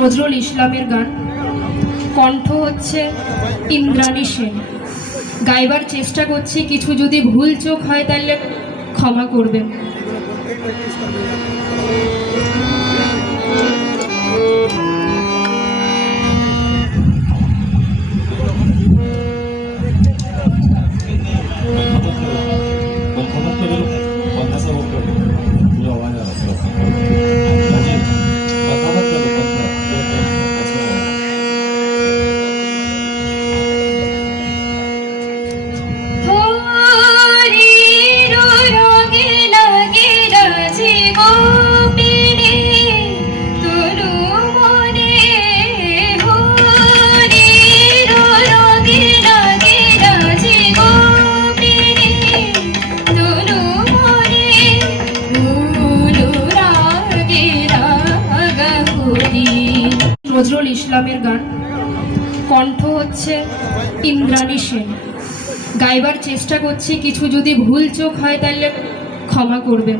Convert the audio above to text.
নজরুল ইসলামের গান, কণ্ঠ হচ্ছে ইন্দ্রাণী সেন। গাইবার চেষ্টা করছি, কিছু যদি ভুল চোখ হয় তাহলে ক্ষমা করবেন। নজরুল ইসলামের গান, কণ্ঠ হচ্ছে ইন্দ্রাণী সেন। গাইবার চেষ্টা করছি, কিছু যদি ভুল চোখ হয় তাহলে ক্ষমা করবেন।